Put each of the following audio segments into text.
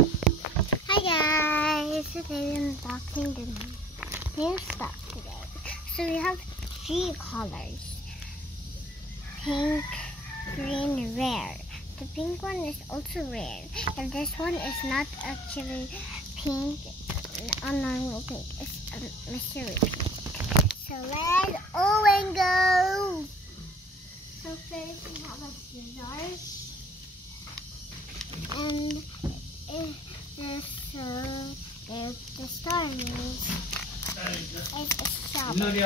Hi guys, today we're unboxing the new stuff today. So we have 3 colors: pink, green, rare. The pink one is also rare, and this one is not actually pink, a normal pink. It's a mystery pink. So let's go. So first we have a scissors, and the star means it's a strawberry.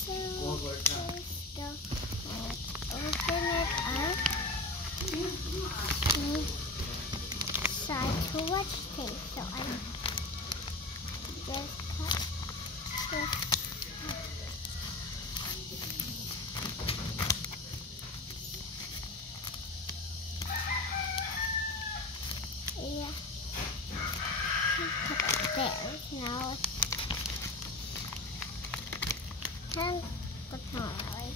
So first open it up. Decide to watch tape. So I just cut this. Yeah. Put it there. Now and but not really.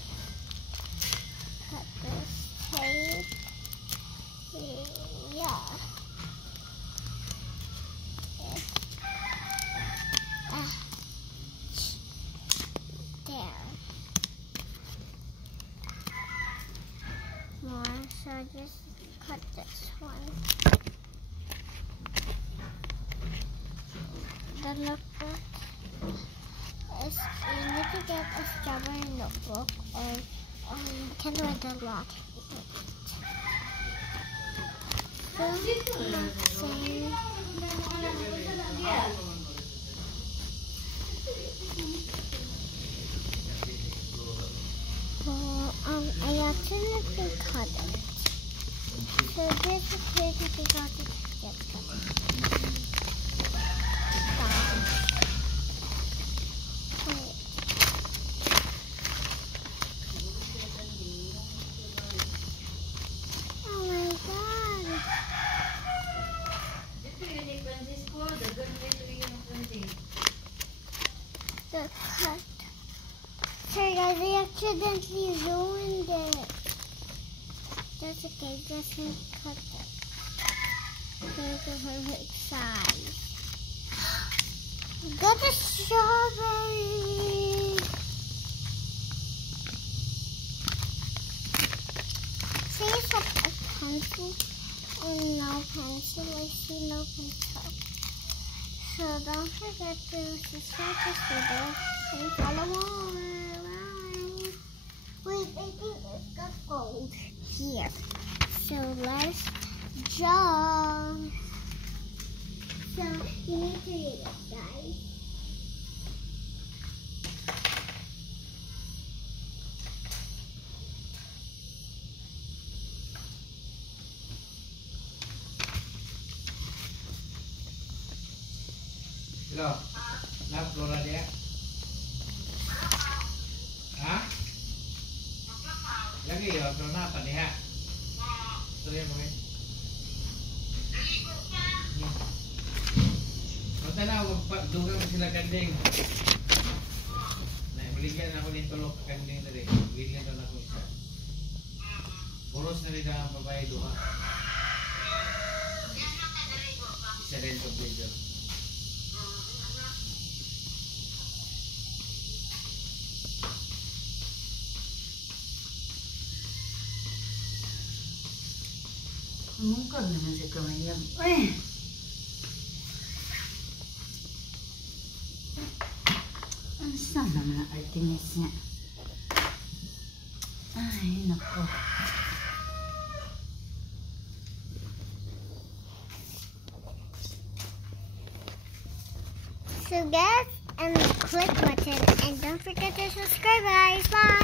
Cut this tape. Yeah. There. More. So just cut this one. The notebook is, you need to get a strawberry notebook, or you can write a lot. So, I accidentally cut it. So this is here to figure out the get cut. The cut. Sorry guys, I accidentally ruined it. That's okay, just cut it. Look at her size. Got a strawberry. See, it's like a pencil and no pencil. I see no pencil. So don't forget to subscribe to this video and follow more. Bye. Wait, I think it's got gold here. So let's draw. So you need to read it, guys. Hello, nak keluar dia? Hah? Lagi ya, keluar apa nih ha? Sorry ya, Bang. Kau na ako dugang sila kanding. Nah, belikan ako din tulog kanding tadi. Belikan daw ako isa. Boros na rin ang babae duha. Isa rin to video. Muka naman si Kamayab. Saan naman ang artinis niya? Ay, nako. So guys, and click button and don't forget to subscribe guys. Bye.